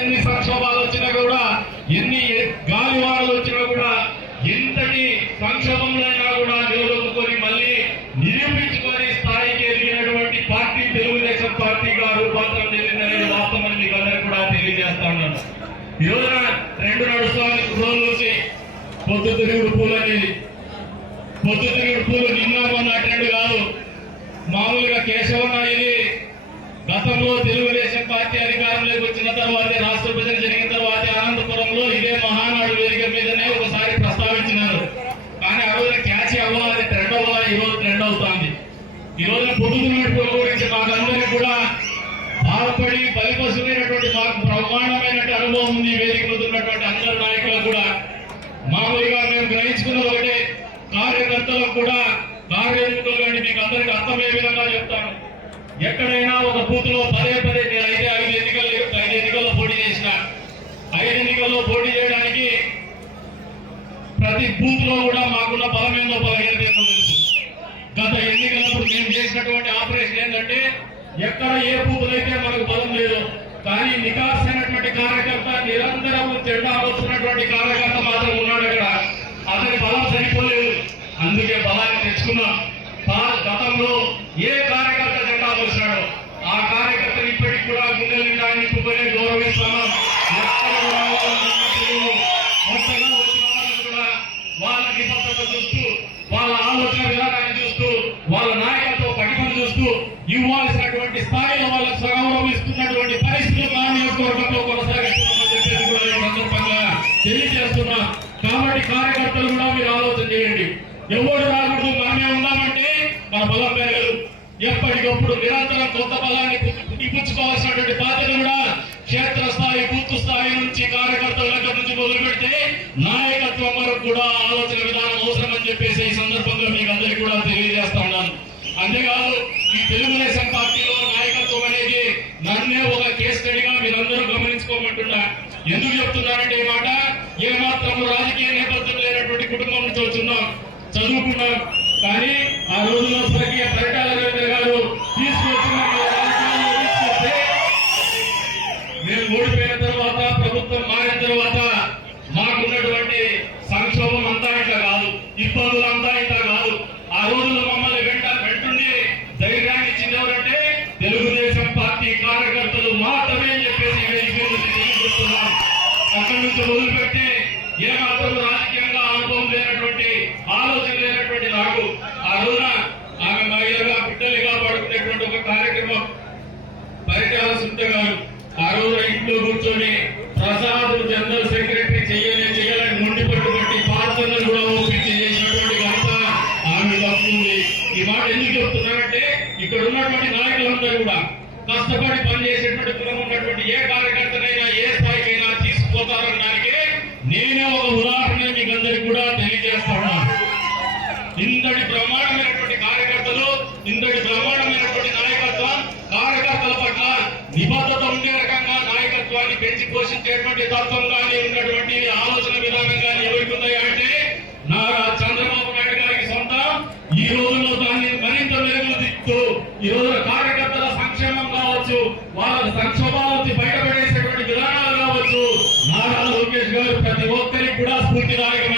ఎన్ని సంక్షోభాలు వచ్చినా కూడా ఎన్ని గాలి వానలు వచ్చినా కూడా ఎంతటి సంక్షోభంలో కూడా నిలదొక్కుని మళ్ళీ నిరూపించుకొని స్థాయికి ఎదిగినటువంటి పార్టీ తెలుగుదేశం పార్టీగా రూపాంతరం చెందిందనేది వాస్తవం మీకు అందరికీ కూడా తెలియజేస్తా ఉన్నాను. ఈ రోజున రెండు నడుస్తానికి రోజులు వచ్చి పొద్దు తిరుగుడు పూలు అనేది పొద్దు తిరుగుడు పూలు నిన్న మొన్న అటెండ్ కాదు. మామూలుగా కేశవన్న ఇది గతంలో తెలుగుదేశం పార్టీ అధికారంలోకి వచ్చిన తర్వాత ట్రెండ్ ఈ రోజు ట్రెండ్ అవుతోంది. ఈ రోజున పొద్దుతున్నటువంటి గురించి మాకందరికీ కూడా బాధపడి బలిపసులైనటువంటి మాకు బ్రహ్మాండమైనటువంటి అనుభవం ఉంది. ఈ వేదిక ఉన్నటువంటి అందరి నాయకులకు కూడా. మామూలుగా మేము గ్రహించుకున్నది ఒకటే కార్యకర్తలకు కూడా కార్యకర్తలు కానీ మీకు అందరికి అర్థమయ్యే విధంగా చెప్తాను. ఎక్కడైనా ఒక బూత్లో పదే పదే నేను అయితే ఐదు ఎన్నికలు ఐదు ఎన్నికల్లో పోటీ చేసిన ఐదు ఎన్నికల్లో పోటీ చేయడానికి ప్రతి బూత్లో కూడా మాకున్న బలం ఏందో పదిహేను తెలుసు. గత ఎన్నికలప్పుడు మేము చేసినటువంటి ఆపరేషన్ ఏంటంటే ఎక్కడ ఏ బూతులు మనకు బలం లేదు కానీ నికాస్ అయినటువంటి కార్యకర్త నిరంతరం జెండా వస్తున్నటువంటి కార్యకర్త మాత్రం ఉన్నాడు అక్కడ. అతని బలం సరిపోలేదు. అందుకే బలాన్ని తెచ్చుకున్నాం. గతంలో ఏ కార్యకర్త జెండా వచ్చినాడో ఆ కార్యకర్తని ఇప్పటికి కూడా గుండె నిండా నింపుకొని గౌరవిస్తున్నాం. ఎక్కడ కూడా వాళ్ళ నిబద్ధత చూస్తూ వాళ్ళ ఆలోచన ఉన్నటువంటి స్థాయిలో వాళ్ళకు సగౌరవం ఇస్తున్నటువంటి పరిస్థితులు ఆ నియోజకవర్గంలో కొనసాగిస్తున్నామని చెప్పేసి కూడా నేను సందర్భంగా తెలియజేస్తున్నా. కాబట్టి కార్యకర్తలు కూడా మీరు ఆలోచన చేయండి. ఎవరు రాకూడదు మనమే ఉన్నామంటే మన బలం పెరగదు. ఎప్పటికప్పుడు నిరంతరం కొత్త బలాన్ని పుట్టిపుచ్చుకోవాల్సినటువంటి బాధ్యత కూడా క్షేత్ర స్థాయి బూత్ స్థాయి నుంచి కార్యకర్తల దగ్గర నుంచి మొదలు పెడితే నాయకత్వం వరకు కూడా ఆలోచన విధానం అవసరం అని చెప్పేసి చదువుతున్నాం చదువుకున్నాం. కానీ ఆ రోజుల్లో స్వర్గీయ పరిటాల రవీంద్ర గారు తీసుకొచ్చిన మేము ఓడిపోయిన తర్వాత ప్రభుత్వం మారిన తర్వాత మాకున్నటువంటి సంక్షోభం అంతా ఇట్లా కాదు. ఇబ్బందులు అంతా ఇట్లా కాదు. ఆ రోజుల్లో మమ్మల్ని వెంట వెంటుండి ధైర్యాన్ని ఇచ్చినవరంటే తెలుగుదేశం పార్టీ కార్యకర్తలు మాత్రమే అని చెప్పేసి తెలియజేస్తున్నాం. అక్కడి నుంచి మొదలుపెట్టి ఏ మాత్రం ఈ మాట ఎందుకు చెప్తున్నారంటే ఇక్కడ ఉన్నటువంటి నాయకులందరూ కూడా కష్టపడి పనిచేసేటువంటి కులం ఉన్నటువంటి ఏ కార్యకర్తనైనా ఏ స్థాయికైనా తీసుకుపోతారన్న దానికే నేనే ఒక ఉదాహరణ మీకు అందరికి కూడా తెలియజేస్తా ఉన్నాను. ఇంతటి బ్రహ్మాండమైనటువంటి కార్యకర్తలు ఇంతటి బ్రహ్మాండమైనటువంటి నాయకత్వం కార్యకర్తల పట్ల నిబద్ధత ఉండే రకంగా నాయకత్వాన్ని పెంచి పోషించేటువంటి తత్వం కానీ ఉన్నటువంటి ఆలోచన విధానం కానీ ఎవరికి ఉన్నాయా అంటే నాగరాజ్ ప్రతి ఒక్కరికి కూడా స్ఫూర్తిదాయకమైన